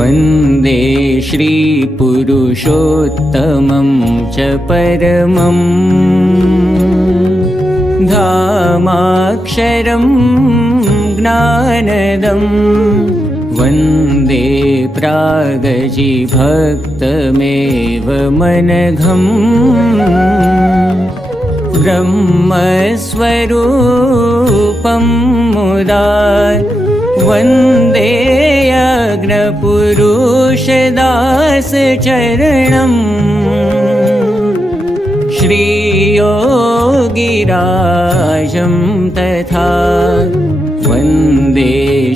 वन्दे श्रीपुरुषोत्तमं च परमम् धामाक्षरं ज्ञानदं वन्दे प्रागजिभक्तमेव मनघम् ब्रह्मस्वरूपं मुदा वन्दे अग्नपुरुषदासचरणम् श्रीयोगिराजं तथा वन्दे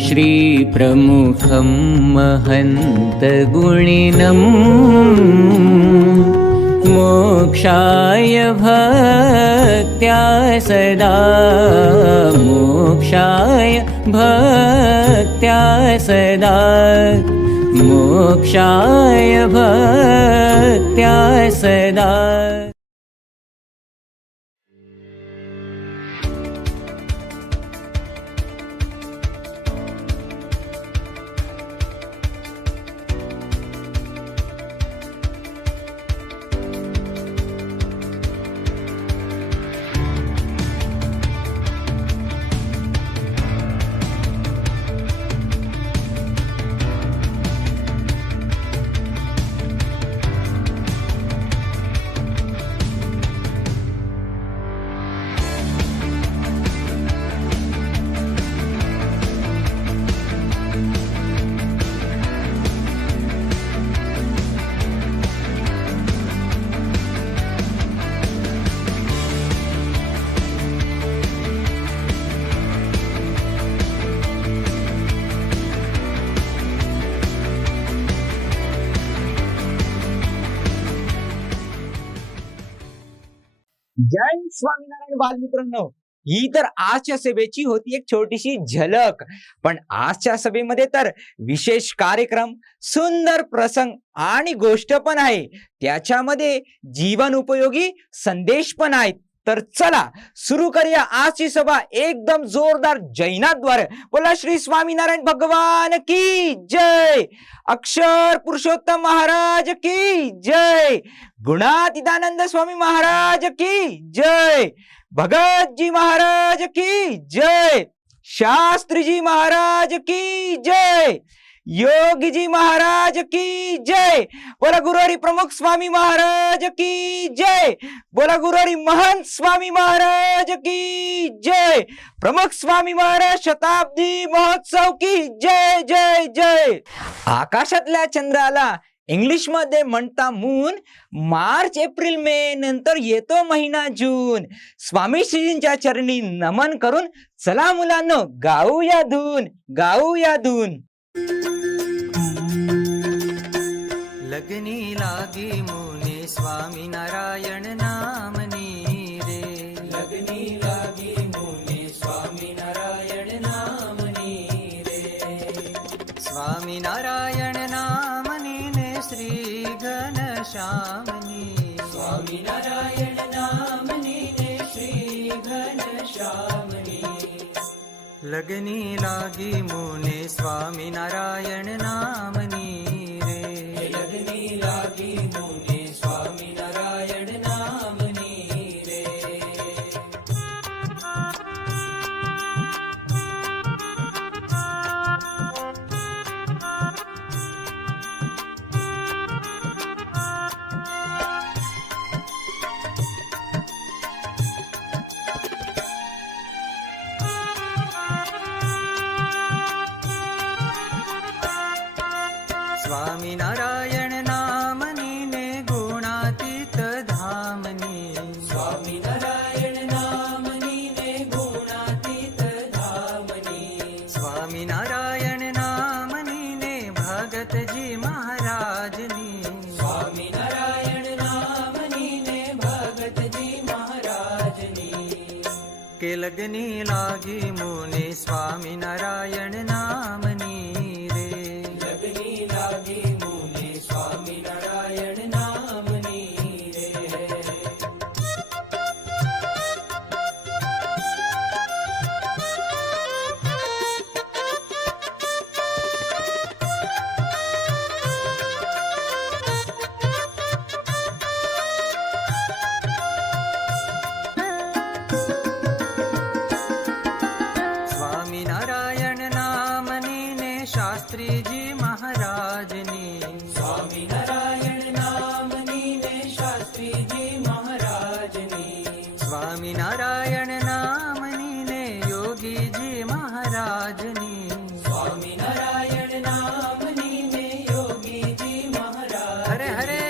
श्रीप्रमुखं महन्तगुणिनम् मोक्षाय भक्त्या सदा मोक्षाय भक्त्या सदा मोक्षाय भक्त्या सदा। जय स्वामीनारायण बालमित्रांनो, ही तर आजच्या सभेची होती एक छोटीशी झलक. पण आजच्या सभेमध्ये तर विशेष कार्यक्रम, सुंदर प्रसंग आणि गोष्ट पण आहे. त्याच्यामध्ये जीवन उपयोगी संदेश पण आहेत. तर चला सुरू करूया आजची सभा एकदम जोरदार जैनाद्वारे. बोला श्री स्वामीनारायण भगवान की जय. अक्षर पुरुषोत्तम महाराज की जय. गुणातीतानंद स्वामी महाराज की जय. भगत जी महाराज की जय. शास्त्री जी महाराज की जय. योगी जी महाराज की जय. बोला गुरुहरी प्रमुख स्वामी महाराज की जय. बोला गुरुहरी महंत स्वामी महाराज की जय. प्रमुख स्वामी महाराज शताब्दी महोत्सव की जय जय जय. आकाशातल्या चंद्राला इंग्लिश मध्ये म्हणता मून. मार्च एप्रिल मे नंतर येतो महिना जून. स्वामी श्रीजींच्या चरणी नमन करून चला मुलांनो गाऊया धून, गाऊया धून. लगनी लागी मुने स्वामी नारायण नामनी रे. लगनी लागी मुने स्वामी नारायण नामनी रे. स्वामी नारायण नामनी ने श्री घनश्यामनी. स्वामी नारायण नामनी ने श्री घनश्यामनी. लगनी लागी मुने स्वामी नारायण नामनी रे. लगनी लागी मुने स्वामी नारायण नामनी रे. स्वामी नारायण नामनी ने गुणातीत धामनी. स्वामी नारायण नामनी ने गुणातीत धामनी. स्वामी नारायण नामनी ने भगत जी महाराजनी. स्वामी नारायण नामनी ने भगत जी महाराजनी. के लगनी लागी मुने स्वामी नारायण नामनी रे. लगनी लागी मुने स्वामी नारायण नामनी रे. शास्त्रीजी महाराजनी. स्वामीनारायण नामनी ने शास्त्रीजी महाराजनी. स्वामीनारायण नामनी ने योगीजी महाराजनी. स्वामीनारायण नामनी ने योगीजी महाराज. हरे हरे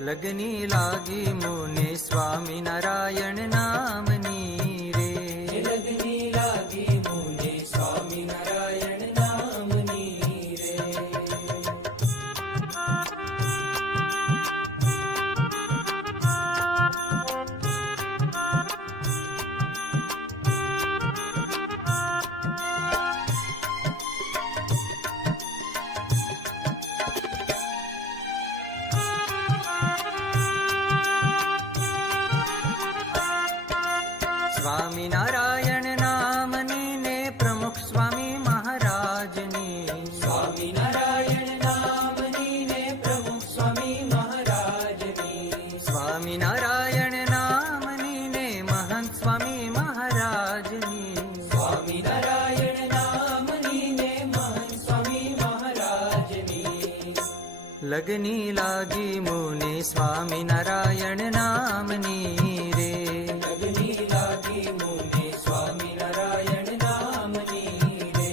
लगनी लागी मुने स्वामीनारायण नामनी रे. लगनी लागी मुने स्वामीनारायण नामनी रे. स्वामीनारायण नामनी ने प्रमुख स्वामी महाराजनी. स्वामीनारायण नामनी ने प्रमुख स्वामी महाराजनी. स्वामीनारायण नामनी ने महंत स्वामी महाराजनी. स्वामीनारायण नामनी ने महंत स्वामी महाराजनी. लगनी लागी मुने स्वामीनारायण नामनी रे. लगनी लागी मुने स्वामीनारायण नामनी रे.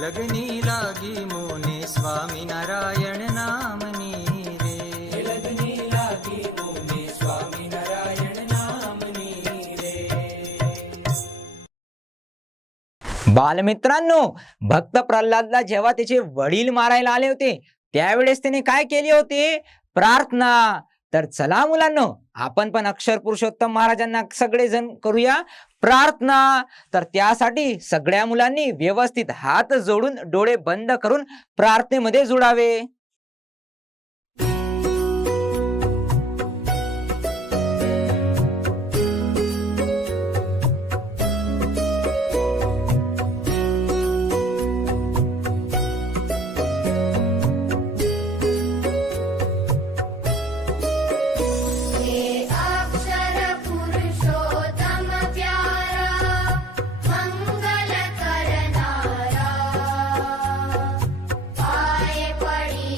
लगनी लागी मुने स्वामीनारायण नामनी रे. लगनी लागी मुने स्वामीनारायण नामनी रे. बालमित्रांनो, भक्त प्रल्हादला जेव्हा त्याचे वडील मारायला आले होते त्यावेळेस त्याने काय केले होते? प्रार्थना. तर चला मुलांनो, आपण पण अक्षर पुरुषोत्तम महाराजांना सगळेजण करूया प्रार्थना. तर त्यासाठी सगळ्या मुलांनी व्यवस्थित हात जोडून डोळे बंद करून प्रार्थनेमध्ये जोडावे. हे अक्षर पुरुषोत्तम प्यारा मंगल करनारा पाय पड़ी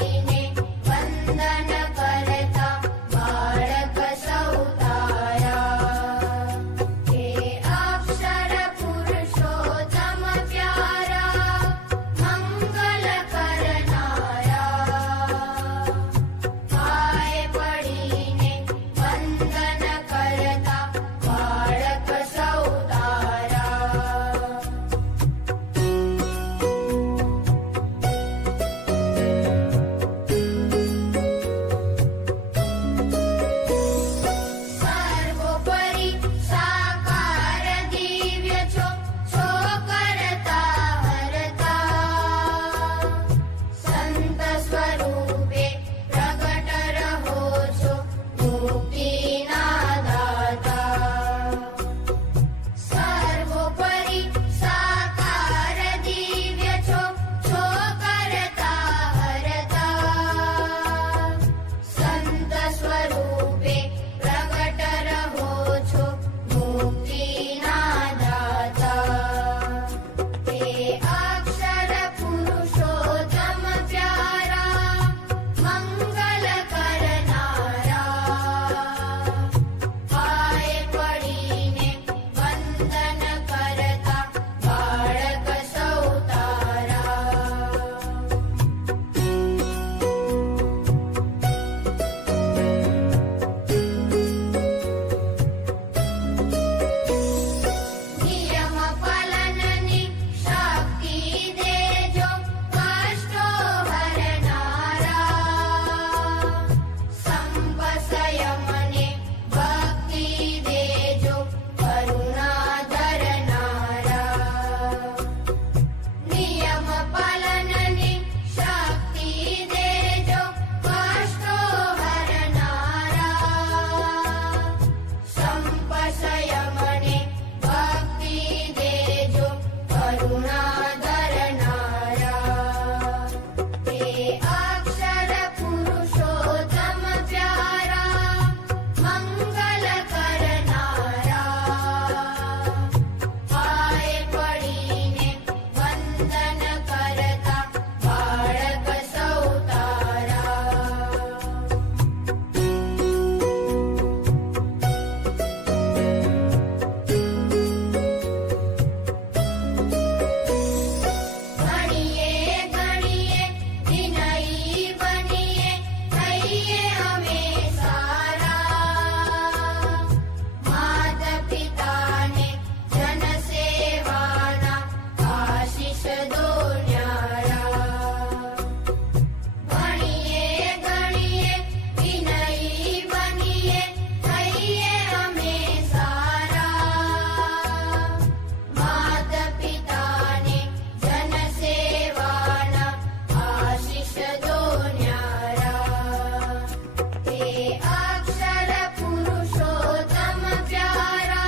अक्षर पुरुषोत्तम प्यारा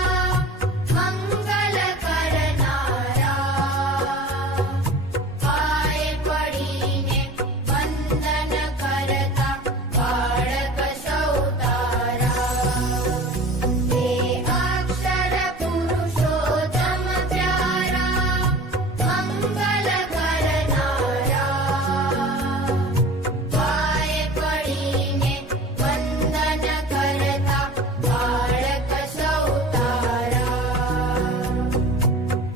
मंगल करनारा पाय पडीने वंदन करता बाळक सौतारा हे अक्षर पुरुषोत्तम प्यारा मंगल करनारा पाय पडीने वंदन करता बाळक सौतारा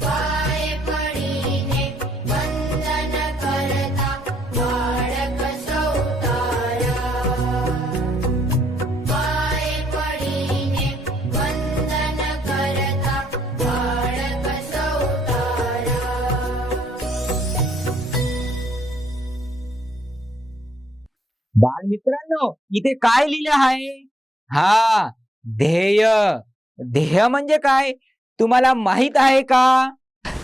पाय पडीने वंदन करता बाळक सौतारा पाय पडीने वंदन करता बाळक सौतारा बालमित्रांनो, इथे काय लिहिलं आहे? हा, ध्येय. ध्येय म्हणजे काय तुम्हाला माहित आहे का?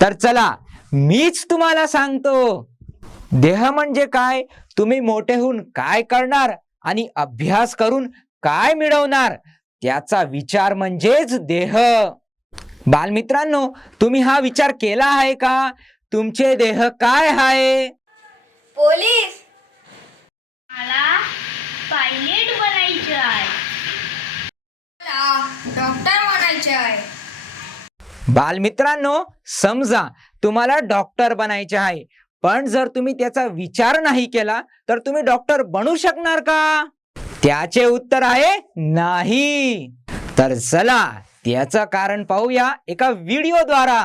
तर चला मीच तुम्हाला सांगतो. ध्येय म्हणजे काय, तुम्ही मोठे होऊन काय करणार आणि अभ्यास करून काय मिळवणार त्याचा विचार म्हणजेच ध्येय. बालमित्रांनो, तुम्ही हा विचार केला आहे का? तुमचे ध्येय काय आहे? पोलीस. मला पायलट बनायचे आहे. मला डॉक्टर बनायचे आहे. बालमित्रांनो, समजा तुम्हाला डॉक्टर बनायचे आहे, पण जर तुम्ही त्याचा विचार नाही केला तर तुम्ही डॉक्टर बनू शकणार का? त्याचे उत्तर आहे नाही. तर चला त्याचं कारण पाहूया एका व्हिडिओ द्वारा.